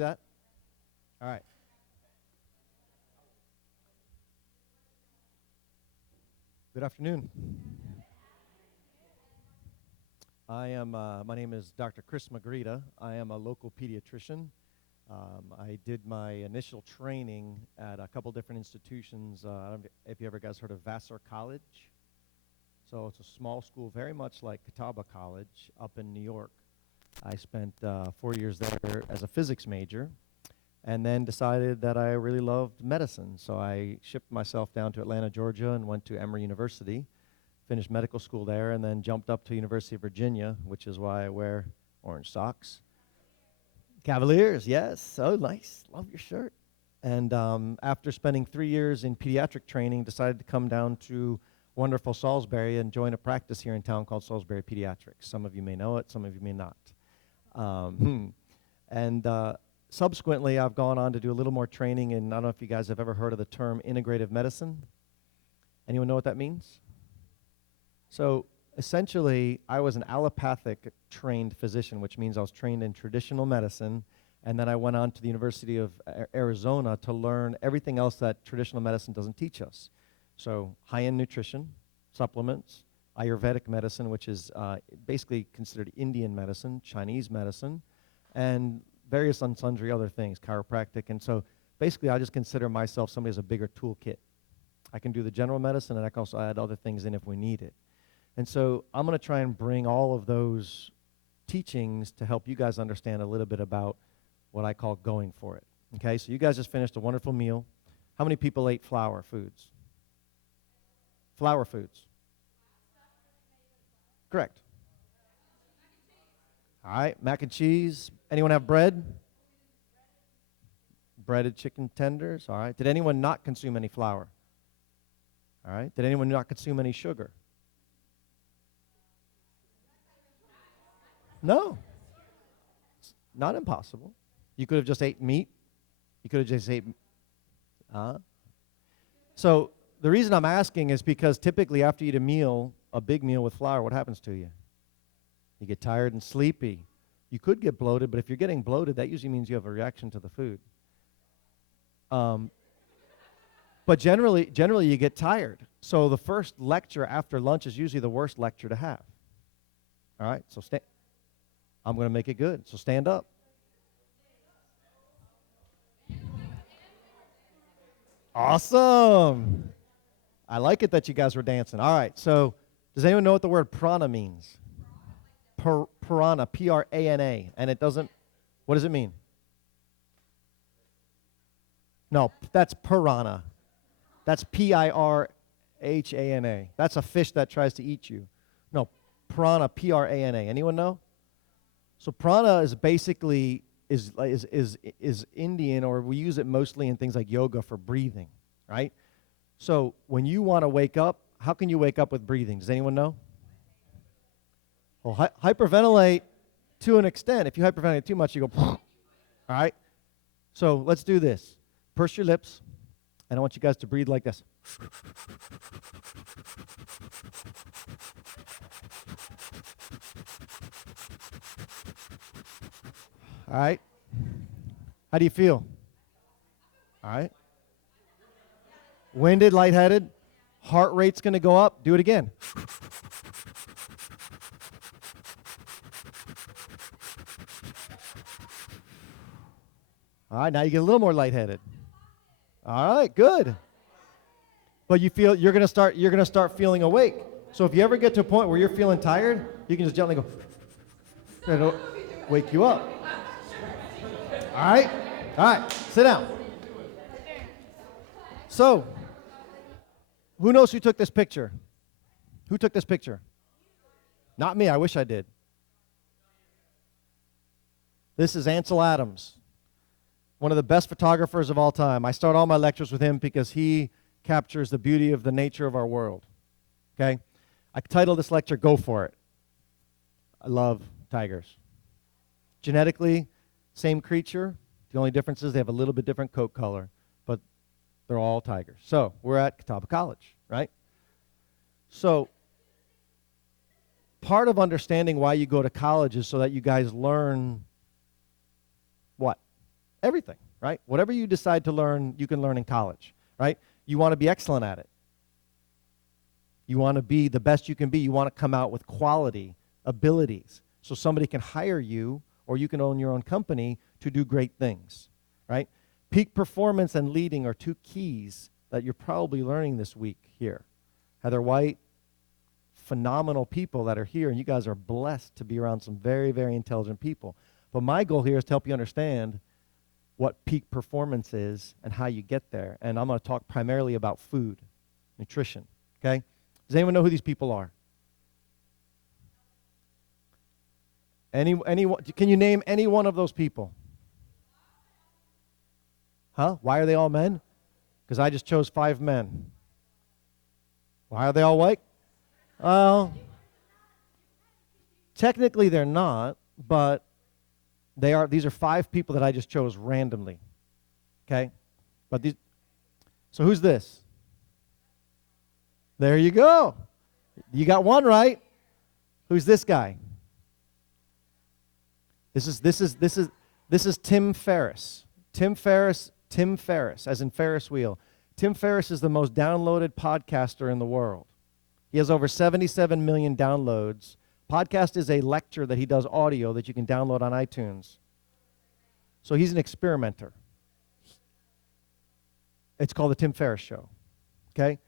That? All right. Good afternoon. My name is Dr. Chris Magryta. I am a local pediatrician. I did my initial training at a couple different institutions. I don't know if you ever guys heard of Vassar College. So it's a small school, very much like Catawba College up in New York. I spent 4 years there as a physics major, and then decided that I really loved medicine. So I shipped myself down to Atlanta, Georgia, and went to Emory University, finished medical school there, and then jumped up to University of Virginia, which is why I wear orange socks. Cavaliers, yes. Oh, nice. Love your shirt. And after spending 3 years in pediatric training, decided to come down to wonderful Salisbury and join a practice here in town called Salisbury Pediatrics. Some of you may know it, some of you may not. And subsequently, I've gone on to do a little more training in, I don't know if you guys have ever heard of the term integrative medicine. Anyone know what that means? So essentially, I was an allopathic trained physician, which means I was trained in traditional medicine, and then I went on to the University of Arizona to learn everything else that traditional medicine doesn't teach us. So high-end nutrition, supplements, Ayurvedic medicine, which is basically considered Indian medicine, Chinese medicine, and various and sundry other things, chiropractic. And so basically I just consider myself somebody who has a bigger toolkit. I can do the general medicine, and I can also add other things in if we need it. And so I'm going to try and bring all of those teachings to help you guys understand a little bit about what I call going for it. Okay, so you guys just finished a wonderful meal. How many people ate flour foods? Flour foods. Correct. All right, mac and cheese. Anyone have bread? Breaded chicken tenders. All right. Did anyone not consume any flour? All right. Did anyone not consume any sugar? No. It's not impossible. You could have just ate meat. You could have just ate. So the reason I'm asking is because typically after you eat a meal, a big meal with flour, what happens to you? You get tired and sleepy. You could get bloated, but if you're getting bloated, that usually means you have a reaction to the food. But generally you get tired. So the first lecture after lunch is usually the worst lecture to have. All right, so I'm going to make it good. So stand up. Awesome. I like it that you guys were dancing. All right, so does anyone know what the word prana means? Prana, P-R-A-N-A, and it doesn't, what does it mean? No, that's piranha. That's P-I-R-H-A-N-A. That's a fish that tries to eat you. No, prana, P-R-A-N-A. Anyone know? So prana is basically is Indian, or we use it mostly in things like yoga for breathing, right? So when you want to wake up, how can you wake up with breathing? Does anyone know? Well, hyperventilate to an extent. If you hyperventilate too much, you go, all right? So let's do this. Purse your lips, and I want you guys to breathe like this. All right? How do you feel? All right? Winded, lightheaded. Heart rate's going to go up. Do it again. All right, now you get a little more lightheaded. All right, good. But you feel you're going to start feeling awake. So if you ever get to a point where you're feeling tired, you can just gently go. It'll wake you up. All right? All right, sit down. So, who knows who took this picture? Who took this picture? Not me. I wish I did. This is Ansel Adams, one of the best photographers of all time. I start all my lectures with him because he captures the beauty of the nature of our world. Okay? I titled this lecture, Go For It. I love tigers. Genetically, same creature. The only difference is they have a little bit different coat color, but they're all tigers. So we're at Catawba College, right? So part of understanding why you go to college is so that you guys learn what? Everything, right? Whatever you decide to learn, you can learn in college, right? You want to be excellent at it. You want to be the best you can be. You want to come out with quality, abilities, so somebody can hire you or you can own your own company to do great things, right? Peak performance and leading are two keys that you're probably learning this week here. Heather White, phenomenal people that are here, and you guys are blessed to be around some very, very intelligent people. But my goal here is to help you understand what peak performance is and how you get there. And I'm going to talk primarily about food, nutrition, okay? Does anyone know who these people are? Anyone? Can you name any one of those people? Huh? Why are they all men? Because I just chose 5 men. Why are they all white? Well, technically they're not, but they are. These are 5 people that I just chose randomly. Okay? But these. So who's this? There you go. You got one right. Who's this guy? This is Tim Ferriss. Tim Ferriss, as in Ferris wheel. Tim Ferriss is the most downloaded podcaster in the world. He has over 77 million downloads. Podcast is a lecture that he does audio that you can download on iTunes. So he's an experimenter. It's called The Tim Ferriss Show. Okay?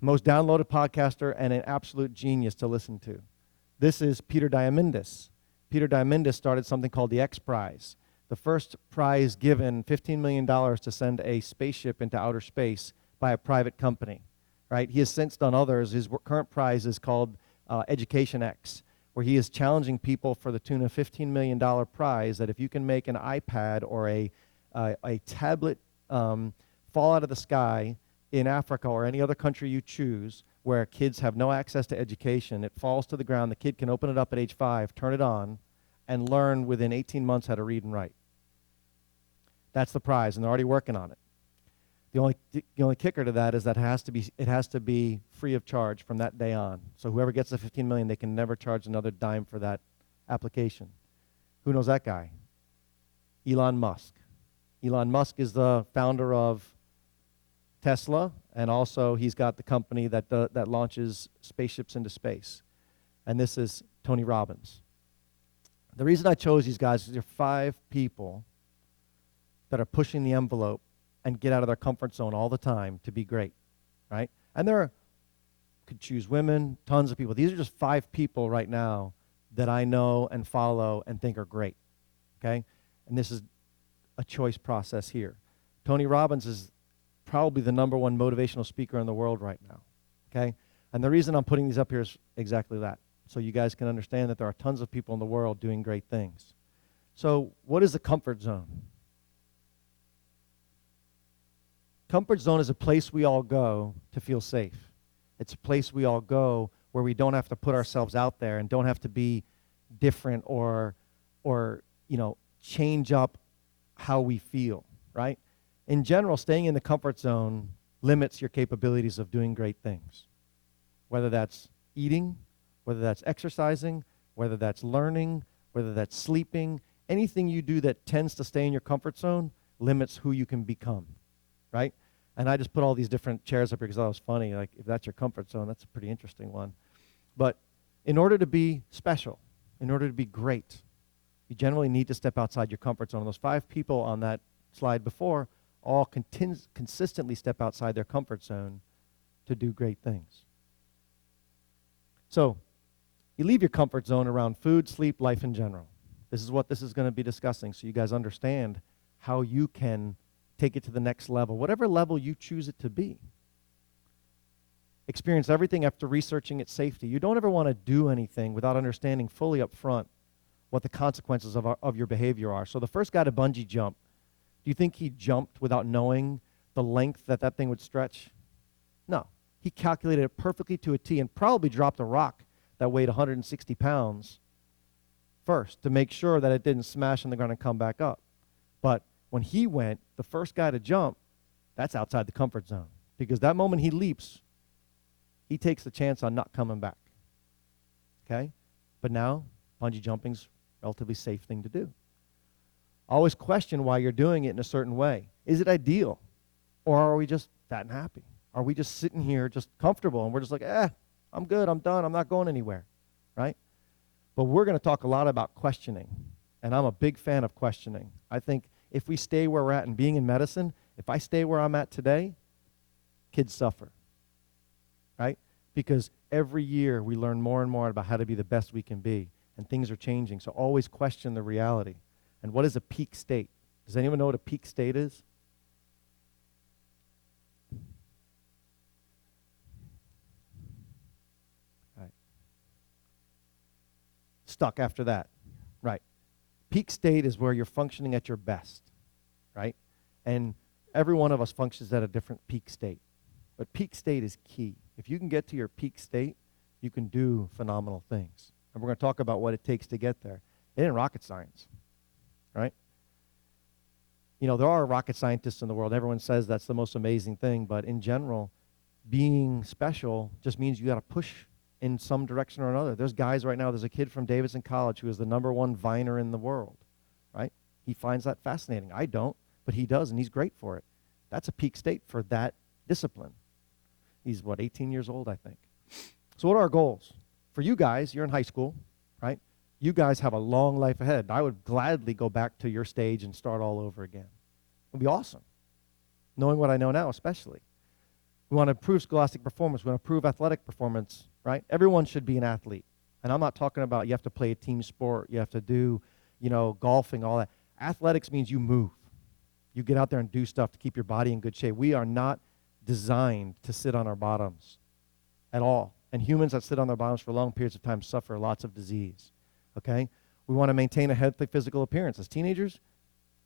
Most downloaded podcaster and an absolute genius to listen to. This is Peter Diamandis. Peter Diamandis started something called the X Prize. The first prize given, $15 million to send a spaceship into outer space by a private company. Right? He has since done others. His current prize is called Education X, where he is challenging people for the tune of $15 million prize that if you can make an iPad or a tablet fall out of the sky in Africa or any other country you choose where kids have no access to education, it falls to the ground, the kid can open it up at age 5, turn it on, and learn within 18 months how to read and write. That's the prize, and they're already working on it. The only kicker to that is that it has to be free of charge from that day on. So whoever gets the 15 million, they can never charge another dime for that application. Who knows that guy? Elon Musk. Elon Musk is the founder of Tesla, and also he's got the company that launches spaceships into space. And this is Tony Robbins. The reason I chose these guys is there are 5 people that are pushing the envelope and get out of their comfort zone all the time to be great, right? And could choose women, tons of people. These are just 5 people right now that I know and follow and think are great, okay? And this is a choice process here. Tony Robbins is probably the #1 motivational speaker in the world right now, okay? And the reason I'm putting these up here is exactly that, so you guys can understand that there are tons of people in the world doing great things. So what is the comfort zone? Comfort zone is a place we all go to feel safe. It's a place we all go where we don't have to put ourselves out there and don't have to be different or change up how we feel, right? In general, staying in the comfort zone limits your capabilities of doing great things. Whether that's eating, whether that's exercising, whether that's learning, whether that's sleeping, anything you do that tends to stay in your comfort zone limits who you can become. Right? And I just put all these different chairs up here because I thought it was funny. Like, if that's your comfort zone, that's a pretty interesting one. But in order to be special, in order to be great, you generally need to step outside your comfort zone. Those 5 people on that slide before all consistently step outside their comfort zone to do great things. So you leave your comfort zone around food, sleep, life in general. This is what this is going to be discussing, so you guys understand how you can take it to the next level, whatever level you choose it to be. Experience everything after researching its safety. You don't ever want to do anything without understanding fully up front what the consequences of your behavior are. So the first guy to bungee jump, do you think he jumped without knowing the length that thing would stretch? No. He calculated it perfectly to a T and probably dropped a rock that weighed 160 pounds first to make sure that it didn't smash on the ground and come back up. But when he went, the first guy to jump, that's outside the comfort zone. Because that moment he leaps, he takes the chance on not coming back. Okay? But now, bungee jumping's a relatively safe thing to do. Always question why you're doing it in a certain way. Is it ideal? Or are we just fat and happy? Are we just sitting here just comfortable and we're just like, I'm good, I'm done, I'm not going anywhere, right? But we're going to talk a lot about questioning, and I'm a big fan of questioning. I think if we stay where we're at and being in medicine, if I stay where I'm at today, kids suffer, right? Because every year we learn more and more about how to be the best we can be, and things are changing. So always question the reality. And what is a peak state? Does anyone know what a peak state is? Right. Stuck after that. Right. Peak state is where you're functioning at your best, right? And every one of us functions at a different peak state. But peak state is key. If you can get to your peak state, you can do phenomenal things. And we're going to talk about what it takes to get there. It ain't rocket science, right? You know, there are rocket scientists in the world. Everyone says that's the most amazing thing. But in general, being special just means you got to push in some direction or another. There's guys right now, there's a kid from Davidson College who is the #1 viner in the world, right? He finds that fascinating. I don't, but he does, and he's great for it. That's a peak state for that discipline. He's, 18 years old, I think. So what are our goals? For you guys, you're in high school, right? You guys have a long life ahead. I would gladly go back to your stage and start all over again. It would be awesome, knowing what I know now especially. We want to improve scholastic performance. We want to improve athletic performance, right? Everyone should be an athlete. And I'm not talking about you have to play a team sport. You have to do, golfing, all that. Athletics means you move. You get out there and do stuff to keep your body in good shape. We are not designed to sit on our bottoms at all. And humans that sit on their bottoms for long periods of time suffer lots of disease, okay? We want to maintain a healthy physical appearance. As teenagers,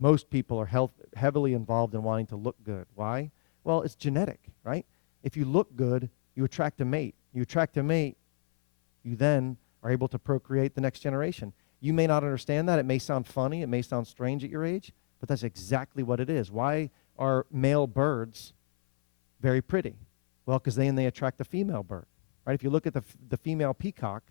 most people are heavily involved in wanting to look good. Why? Well, it's genetic, right? If you look good, you attract a mate. You attract a mate, you then are able to procreate the next generation. You may not understand that. It may sound funny. It may sound strange at your age, but that's exactly what it is. Why are male birds very pretty? Well, because they attract the female bird, right? If you look at the female peacock,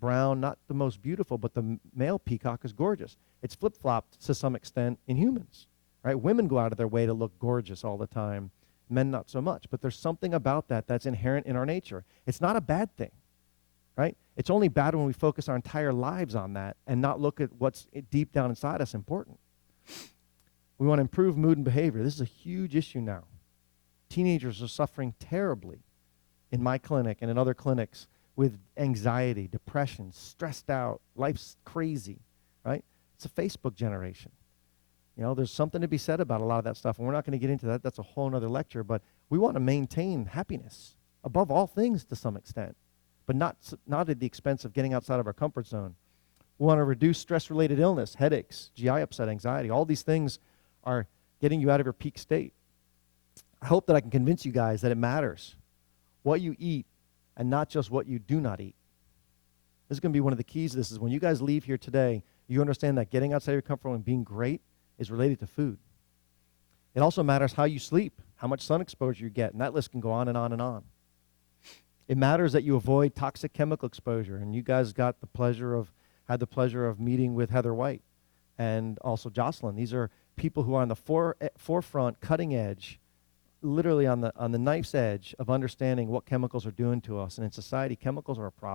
brown, not the most beautiful, but the male peacock is gorgeous. It's flip-flopped to some extent in humans, right? Women go out of their way to look gorgeous all the time. Men not so much. But there's something about that that's inherent in our nature. It's not a bad thing, right? It's only bad when we focus our entire lives on that and not look at what's deep down inside us important. We want to improve mood and behavior. This is a huge issue now. Teenagers are suffering terribly in my clinic and in other clinics with anxiety, depression, stressed out. Life's crazy, right? It's a Facebook generation. There's something to be said about a lot of that stuff, and we're not going to get into that. That's a whole other lecture, but we want to maintain happiness above all things to some extent, but not at the expense of getting outside of our comfort zone. We want to reduce stress-related illness, headaches, GI upset, anxiety. All these things are getting you out of your peak state. I hope that I can convince you guys that it matters what you eat and not just what you do not eat. This is going to be one of the keys to this, is when you guys leave here today, you understand that getting outside your comfort zone and being great is related to food. It also matters how you sleep, how much sun exposure you get, and that list can go on and on and on. It matters that you avoid toxic chemical exposure, and you guys had the pleasure of meeting with Heather White and also Jocelyn. These are people who are on the forefront, cutting edge, literally on the knife's edge of understanding what chemicals are doing to us. And in society, chemicals are a problem.